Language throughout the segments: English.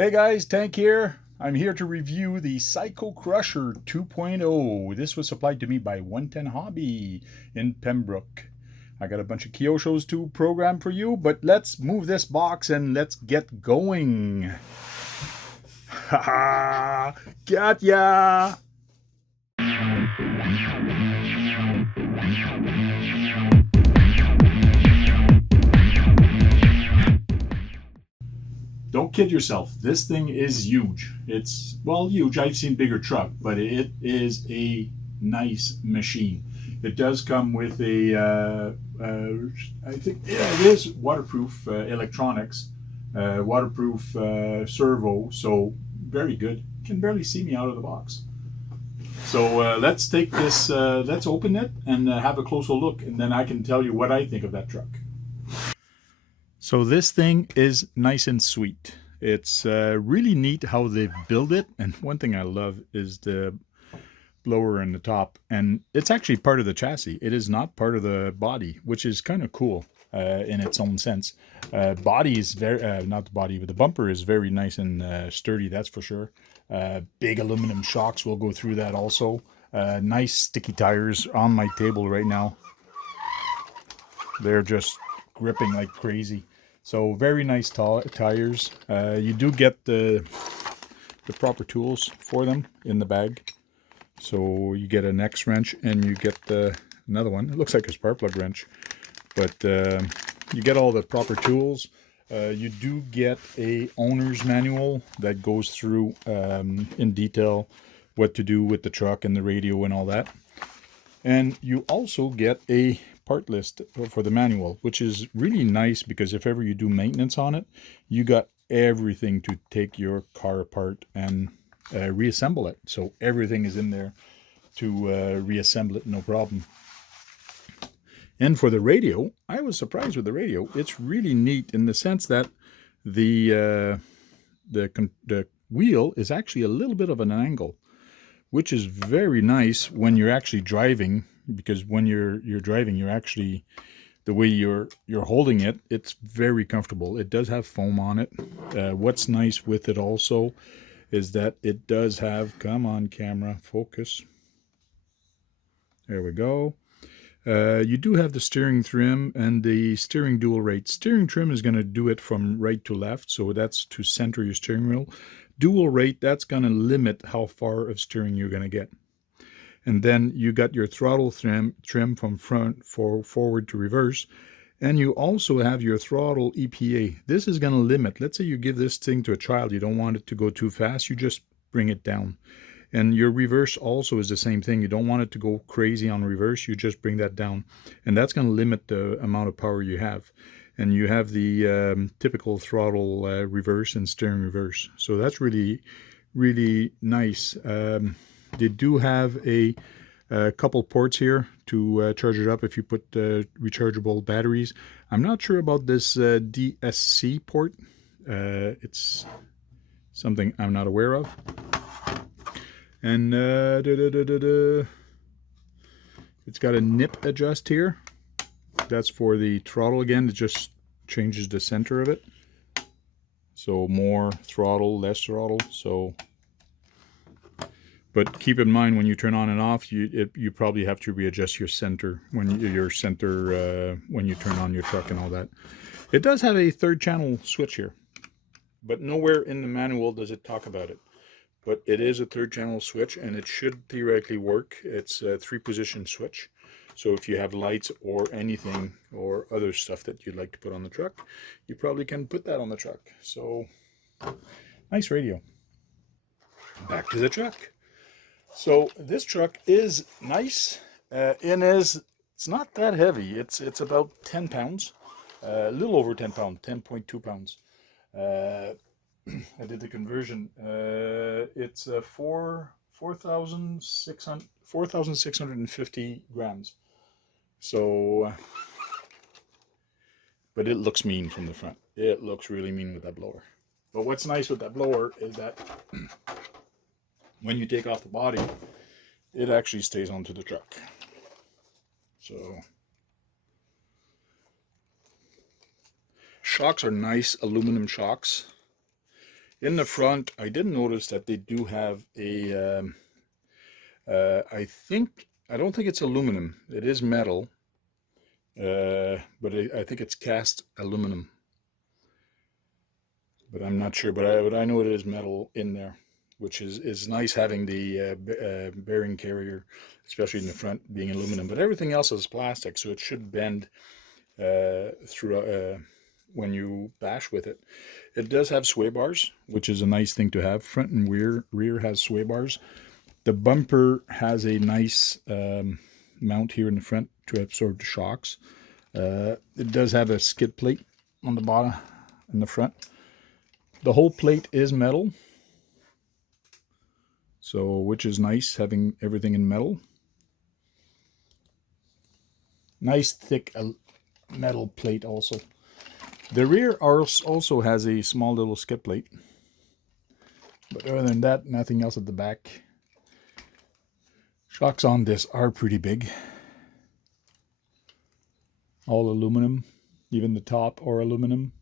Hey guys, Tank here. I'm here to review the Psycho Crusher 2.0. This was supplied to me by 110 Hobby in Pembroke. I got a bunch of Kyoshos to program for you, but let's move this box and let's get going. Ha! Got ya! Don't kid yourself. This thing is huge. It's, well, huge. I've seen bigger truck, but it is a nice machine. It does come with a, I think, yeah, it is waterproof electronics, waterproof servo, so very good. You can barely see me out of the box. So let's take this, let's open it and have a closer look, and then I can tell you what I think of that truck. So this thing is nice and sweet. It's really neat how they build it, and one thing I love is the blower in the top, and it's actually part of the chassis. It is not part of the body, which is kind of cool in its own sense. Body is very, not the body, but the bumper is very nice and sturdy, that's for sure. Big aluminum shocks, we'll go through that also. Nice sticky tires on my table right now. They're just gripping like crazy. So very nice tires. You do get the proper tools for them in the bag. So you get an X wrench and you get another one. It looks like a spark plug wrench, but you get all the proper tools. You do get a owner's manual that goes through in detail what to do with the truck and the radio and all that. And you also get a part list for the manual, which is really nice because if ever you do maintenance on it, you got everything to take your car apart and reassemble it. So everything is in there to reassemble it, no problem. And for the radio, I was surprised with the radio. It's really neat in the sense that the wheel is actually a little bit of an angle, which is very nice when you're actually driving, because when you're driving, you're actually, the way you're holding it, it's very comfortable. It does have foam on it. What's nice with it also is that it does have, come on camera, focus. There we go. You do have the steering trim and the steering dual rate. Steering trim is going to do it from right to left, so that's to center your steering wheel. Dual rate, that's going to limit how far of steering you're going to get. And then you got your throttle trim from forward to reverse. And you also have your throttle EPA. This is going to limit. Let's say you give this thing to a child. You don't want it to go too fast. You just bring it down. And your reverse also is the same thing. You don't want it to go crazy on reverse. You just bring that down. And that's going to limit the amount of power you have. And you have the typical throttle reverse and steering reverse. So that's really, really nice. They do have a couple ports here to charge it up if you put rechargeable batteries. I'm not sure about this DSC port. It's something I'm not aware of. And it's got a nip adjust here. That's for the throttle again. It just changes the center of it. So more throttle, less throttle. So, but keep in mind when you turn on and off, you probably have to readjust your center when when you turn on your truck and all that. It does have a third channel switch here, but nowhere in the manual does it talk about it. But it is a third channel switch and it should theoretically work. It's a 3-position switch. So if you have lights or anything or other stuff that you'd like to put on the truck, you probably can put that on the truck. So nice radio. Back to the truck. So this truck is nice it's not that heavy. It's about 10 pounds, a little over 10 pounds, 10.2 pounds. I did the conversion. It's 4,650 grams. So, but it looks mean from the front. It looks really mean with that blower. But what's nice with that blower is that when you take off the body, it actually stays onto the truck. So, shocks are nice aluminum shocks. In the front, I did notice that they do have a, I don't think it's aluminum. It is metal, but I think it's cast aluminum. But I'm not sure. But I know it is metal in there, which is nice having the bearing carrier, especially in the front, being aluminum. But everything else is plastic, so it should bend through when you bash with it. It does have sway bars, which is a nice thing to have. Front and rear has sway bars. The bumper has a nice mount here in the front to absorb the shocks. It does have a skid plate on the bottom in the front. The whole plate is metal, so which is nice having everything in metal. Nice thick metal plate also. The rear also has a small little skid plate, but other than that, nothing else at the back. Shocks on this are pretty big. All aluminum, even the top are aluminum.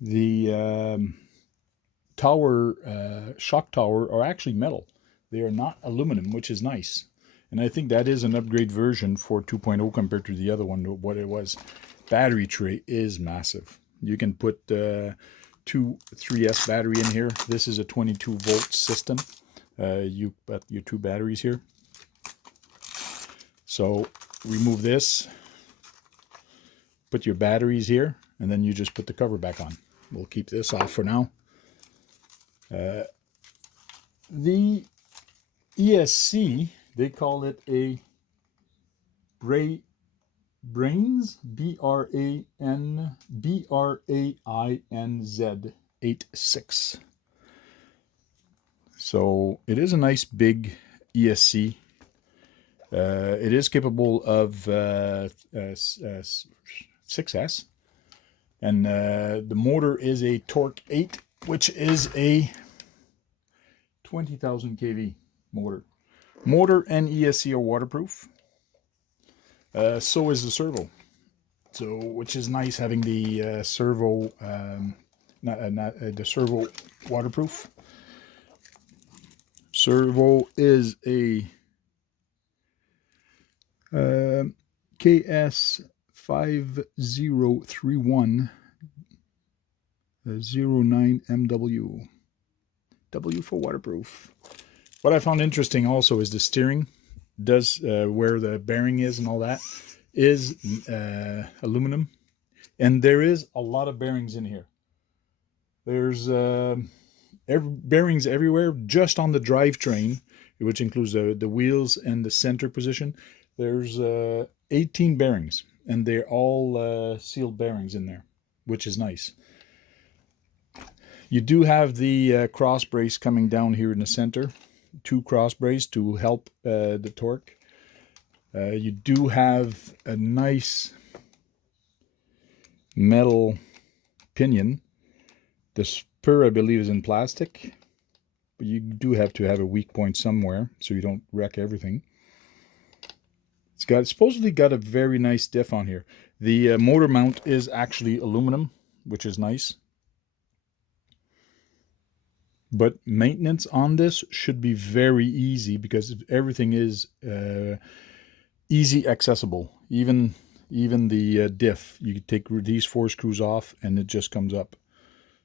The shock tower are actually metal. They are not aluminum, which is nice. And I think that is an upgrade version for 2.0 compared to the other one, what it was. Battery tray is massive. You can put 3S battery in here. This is a 22-volt system. You put your 2 batteries here. So remove this, put your batteries here, and then you just put the cover back on. We'll keep this off for now. The ESC, they call it a Brainz, BRAINZ 86. So it is a nice big ESC. It is capable of 6S, and the motor is a Torque 8, which is a 20,000 kV motor. Motor and ESC are waterproof. So is the servo. So, which is nice having the servo, the servo waterproof. Servo is a KS5031 09MW. W for waterproof. What I found interesting also is the steering. Does where the bearing is and all that is aluminum, and there is a lot of bearings in here. There's bearings everywhere, just on the drivetrain, which includes the wheels and the center position. There's 18 bearings, and they're all sealed bearings in there, which is nice. You do have the cross brace coming down here in the center, 2 cross brace to help the torque. You do have a nice metal pinion. The spur, I believe, is in plastic, but you do have to have a weak point somewhere so you don't wreck everything. It's supposedly got a very nice diff on here. The motor mount is actually aluminum, which is nice. But maintenance on this should be very easy because everything is easy accessible. Even the diff, you can take these 4 screws off and it just comes up.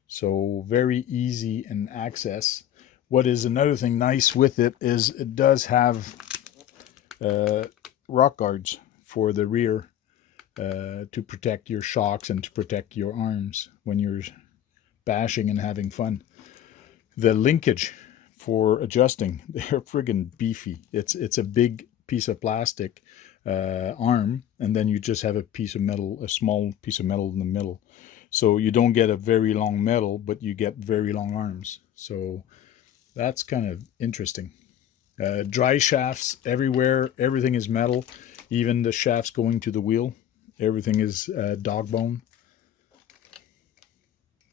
So very easy in access. What is another thing nice with it is it does have rock guards for the rear to protect your shocks and to protect your arms when you're bashing and having fun. The linkage for adjusting, they're friggin' beefy. It's a big piece of plastic arm, and then you just have a piece of metal, a small piece of metal in the middle. So you don't get a very long metal, but you get very long arms. So that's kind of interesting. Dry shafts everywhere. Everything is metal. Even the shafts going to the wheel. Everything is dog bone.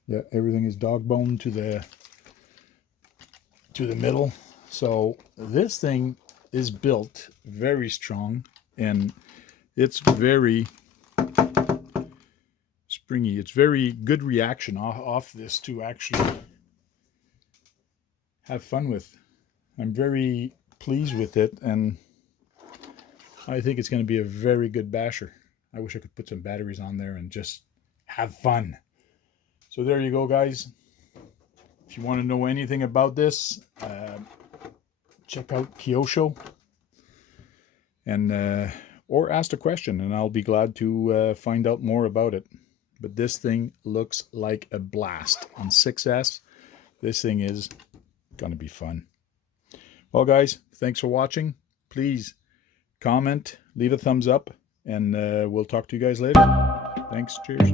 Yeah, everything is dog bone to the middle. So this thing is built very strong, and it's very springy. It's very good reaction off this to actually have fun with. I'm very pleased with it, and I think it's going to be a very good basher. I wish I could put some batteries on there and just have fun. So there you go, guys. If you want to know anything about this, check out Kyosho, and or ask a question, and I'll be glad to find out more about it. But this thing looks like a blast on 6S. This thing is going to be fun. Well, guys, thanks for watching. Please comment, leave a thumbs up, and we'll talk to you guys later. Thanks. Cheers.